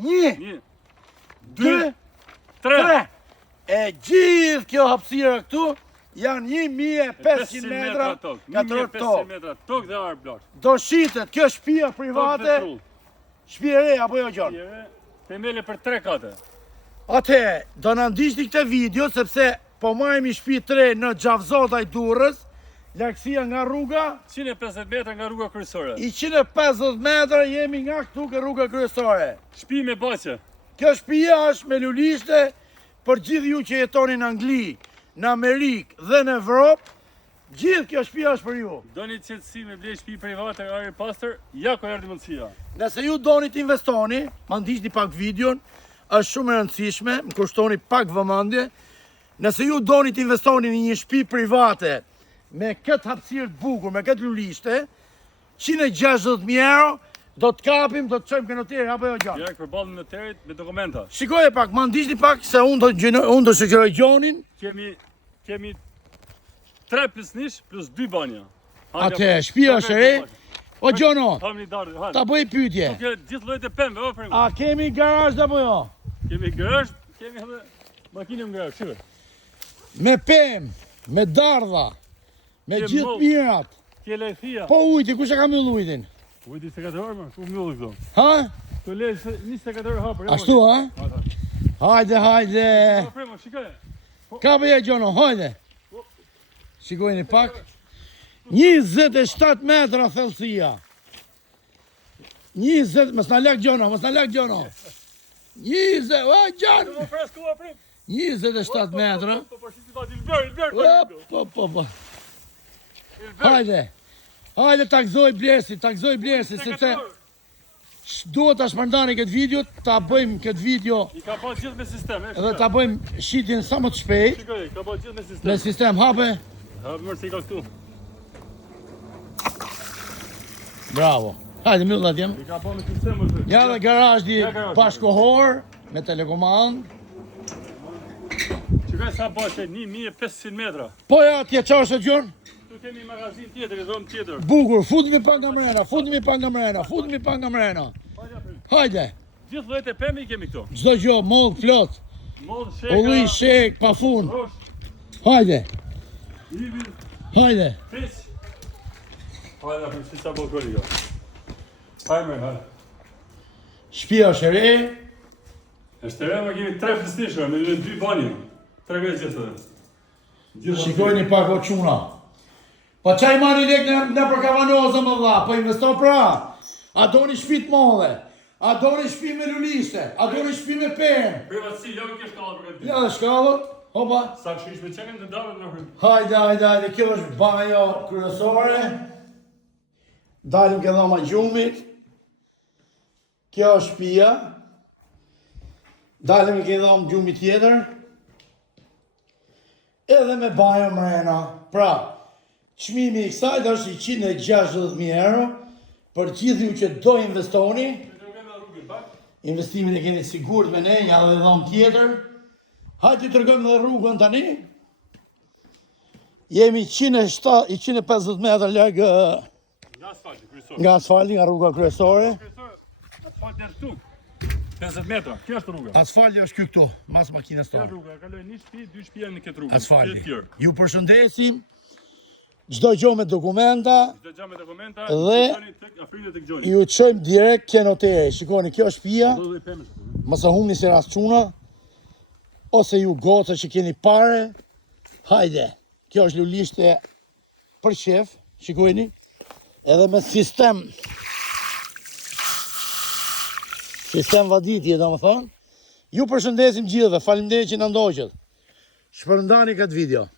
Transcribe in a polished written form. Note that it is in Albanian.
1, 2, 3. E gjithë kjo hapësira këtu janë 1500 metra katror tokë. 1500 metra tokë dhe arë blarë. Do shitet kjo shtëpia private, shtëpi e re apo jo Gjon? Themele për 3 kate. Ate, do na ndiqni këtë video sepse po marrim shtëpi 3 në Xhavzotaj Durrës, largësia nga rruga 150 metra nga rruga kryesore. 150 metra jemi nga këtu ke rruga kryesore. Shtëpi me baqe. Kjo shtëpia është me lulishte për gjithë ju që jetoni në Angli, në Amerikë dhe në Evropë. Gjithë kjo shtëpia është për ju. Doni qetësi me blej shtëpi private ajër pastër, ja ku erdhi mundësia. Nëse ju doni të investoni, ma ndiqni pak videon, është shumë e rëndësishme, më kushtoni pak vëmendje. Nëse ju doni të investoni në një shtëpi private me këtë hapësirë të bukur, me këtë lulishte, 160.000 euro, do të kapim, do të çojmë ke noteri apo jo Gjon? Direkt përballë noterit me dokumenta. Shikoje pak, ma ndiqni pak se unë do shoqëroj Gjonin. Kemi 3 plus nish plus 2 banja. Atë, shtëpia është e re. O Gjono, ta ta bëj pyetje. Gjithë llojet e pemëve, o A kemi garazh apo jo? Kemi garazh, kemi edhe makinë në garazh, shikoj. Me pemë, me dardha, me gjithë mirat. Ke lejthia. Po ujti, kush e ka mbyll ujtin? Ujti se ka të orë, ku mbylli këto? Ha? Të lej 24 orë hapër. Ashtu, ha? Hajde. Shikoj. Ka bëje Gjono, hajde. Shikojni pak. 27 metra thellësia. 20, mos na lak Gjono, mos na lak Gjono. 20, o Gjon. 27 metra. Po. Hajde ta gëzoj blersi, sepse duhet ta shpërndani këtë video, ta bëjmë këtë video. I ka bërë gjithë me sistem, edhe ta bëjmë shitjen sa më të shpejt. Shikoj, ka bërë gjithë me sistem. Me sistem, hape. Hape mërë se i ka këtu. Bravo. Hajde, myllat jem. I ka bërë me sistem mërë. Ja dhe garazhi bashkohor, me telekomand. Shikoj sa bashkë, 1500 metra. Po ja, tje qashtë Gjon? Tu kemi magazin tjetër, dhomë tjetër. Bukur, futemi pa nga mrena. Hajde. Gjithë llojet e pemë i kemi këtu. Çdo gjë, moll plot. Moll sheka. Ulli shek, pa fund. Hajde. Hajde. Fish. Hajde, si sa bokori jo. Hajde. Shtëpia është e re. Është e re, ma kemi 3 fëstishra, me 2 banje. 3 gëzë gjithë. Shikojni pak o çuna. Po çaj marri lek në për kavanozë më vlla, po investo pra. A doni shtëpi të mëdha? A doni shtëpi me lulishte? A doni shtëpi me pemë? Privatësi, jo kjo shkallë për këtë. Ja dhe shkallët. Hopa. Sa shish me çekën të davën në hyn. Hajde, kjo është bajo kryesore. Dalim ke dhoma gjumit. Kjo është shtëpia. Dalim ke dhoma gjumit tjetër. Edhe me bajo mrena. Pra, çmimi i kësaj është 160.000 euro për gjithë ju që do investoni. Investimin e keni sigurt me ne, ja dhe dhom tjetër. Hajde të tregojmë dhe rrugën tani. Jemi 150 metra larg nga asfalti, nga rruga kryesore. Asfalti është këtu. 50 metra, kjo është rruga. Asfalti është këtu, mas makinës tonë. Kjo rruga, kaloj një shtëpi, 2 shtëpia në këtë rrugë. Asfalti. Ju përshëndesim. Çdo gjë me dokumenta. Dhe ju çojmë direkt ke noteri. Shikoni, kjo është shtëpia. Mos e humni si rast çuna. Ose ju goca që keni pare. Hajde. Kjo është lulishte për shef. Shikojni. Edhe me sistem vaditje, domethënë. Ju përshëndesim gjithëve. Faleminderit që na ndoqët. Shpërndani këtë video.